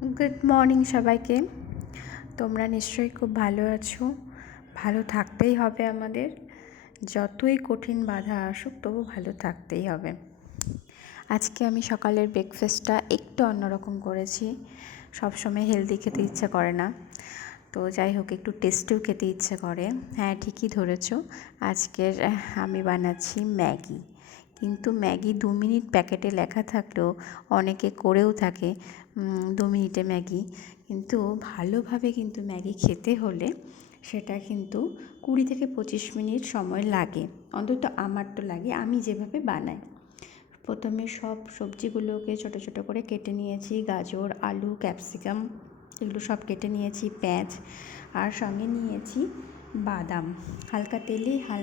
Good morning সবাইকে। তোমরা নিশ্চয়ই খুব ভালো আছো। ভালো থাকতেই হবে আমাদের। যতই কঠিন বাধা আসুক, তবু ভালো থাকতেই হবে। আজকে আমি সকালের ব্রেকফাস্টটা একটু অন্যরকম করেছি। সবসময় হেলদি খেতে ইচ্ছে করে না। তো যাই হোক, একটু টেস্টিও খেতে ইচ্ছে করে। হ্যাঁ ঠিকই ধরেছো। আজকের আমি বানাচ্ছি ম্যাগি। কিন্তু ম্যাগি দু মিনিট প্যাকেটে লেখা থাকলেও অনেকে করেও থাকে দু মিনিটে ম্যাগি। কিন্তু ভালোভাবে কিন্তু ম্যাগি খেতে হলে সেটা কিন্তু কুড়ি থেকে পঁচিশ মিনিট সময় লাগে। অন্তত আমার তো লাগে, আমি যেভাবে বানাই। প্রথমে সব সবজিগুলোকে ছোটো ছোটো করে কেটে নিয়েছি, গাজর, আলু, ক্যাপসিকাম, এগুলো সব কেটে নিয়েছি, পেঁয়াজ, আর সঙ্গে নিয়েছি বাদাম। হালকা তেলেই হাল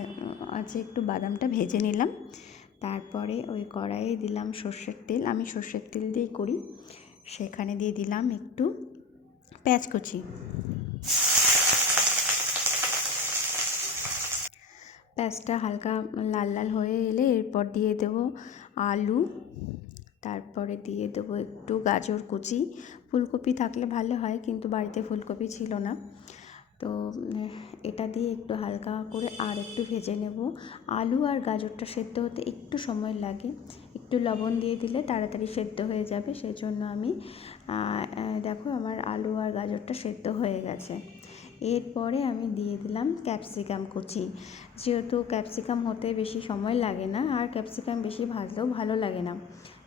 আছে একটু বাদামটা ভেজে নিলাম। তারপরে ওই কড়াইয়ে দিলাম সর্ষের তেল, আমি সর্ষের তেল দিয়েই করি। সেখানে দিয়ে দিলাম একটু পেঁয়াজ কুচি। পেঁয়াজটা হালকা লাল লাল হয়ে এলে এরপর দিয়ে দেবো আলু, তারপরে দিয়ে দেবো একটু গাজর কুচি। ফুলকপি থাকলে ভালো হয়, কিন্তু বাড়িতে ফুলকপি ছিল না। তো এটা দিয়ে একটু হালকা করে আর একটু ভেজে নেব। আলু আর গাজরটা সেদ্ধ হতে একটু সময় লাগে। একটু লবণ দিয়ে দিলে তাড়াতাড়ি সেদ্ধ হয়ে যাবে। সেই জন্য আমি দেখো আমার আলু আর গাজরটা সেদ্ধ হয়ে গেছে। এরপরে আমি দিয়ে দিলাম ক্যাপসিকাম কুচি। যেহেতু ক্যাপসিকাম হতে বেশি সময় লাগে না, আর ক্যাপসিকাম বেশি ভাজলেও ভালো লাগে না,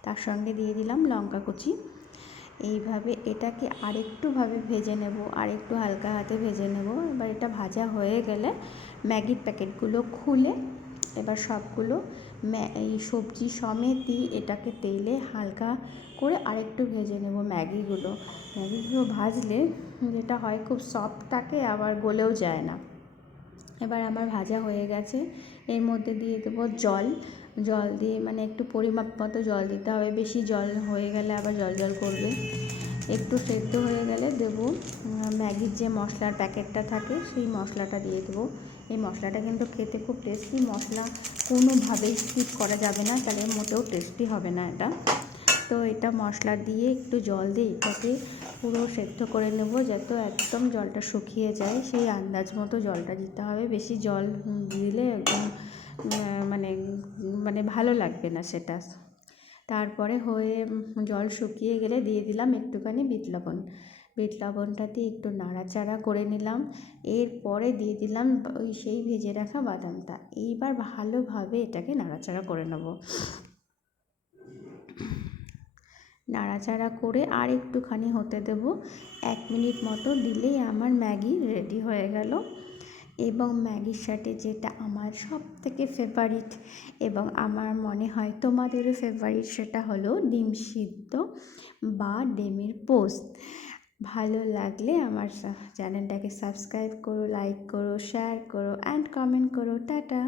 তার সঙ্গে দিয়ে দিলাম লঙ্কা কুচি। এইভাবে এটাকে আরেকটুভাবে ভেজে নেব, আরেকটু হালকা হাতে ভেজে নেব। এবার এটা ভাজা হয়ে গেলে ম্যাগির প্যাকেটগুলো খুলে এবার সবগুলো এই সবজি সমেতই এটাকে তেলে হালকা করে আরেকটু ভেজে নেব ম্যাগিগুলো। ম্যাগিগুলো ভাজলে যেটা হয় খুব সফট থাকে, আবার গলেও যায় না। এবার আমার ভাজা হয়ে গেছে। এর মধ্যে দিয়ে দেবো জল। জল দিয়ে মানে একটু পরিমাপ মতো জল দিতে হবে। বেশি জল হয়ে গেলে আবার জল জল করবে। একটু সেদ্ধ হয়ে গেলে দেবো ম্যাগির যে মশলার প্যাকেটটা থাকে, সেই মশলাটা দিয়ে দেবো। এই মশলাটা কিন্তু খেতে খুব টেস্টি। মশলা কোনোভাবেই স্কিপ করা যাবে না। তাহলে মোটেও টেস্টি হবে না এটা। তো এটা মশলা দিয়ে একটু জল দিয়ে এটাকে পুরো সেদ্ধ করে নেব যাতে একদম জলটা শুকিয়ে যায়। সেই আন্দাজ মতো জলটা দিতে হবে। বেশি জল দিলে একদম মানে মানে ভালো লাগবে না সেটা। তারপরে হয়ে জল শুকিয়ে গেলে দিয়ে দিলাম একটুখানি বিট লবণ। বিট লবণটা দিয়ে একটু নাড়াচাড়া করে নিলাম। এরপরে দিয়ে দিলাম ওই সেই ভেজে রাখা বাদামটা। এইবার ভালোভাবে এটাকে নাড়াচাড়া করে নেব। নাড়াচাড়া করে আর একটুখানি হতে দেব। এক মিনিট মতো দিলেই আমার ম্যাগি রেডি হয়ে গেল। এবং ম্যাগির সাথে যেটা আমার সব থেকে ফেভারিট এবং আমার মনে হয় তোমাদেরও ফেভারিট সেটা হলো ডিম সিদ্ধ বা ডিমের পোস্ট ভালো লাগলে আমার চ্যানেলটাকে সাবস্ক্রাইব করো লাইক করো শেয়ার করো অ্যান্ড কমেন্ট করো। টাটা!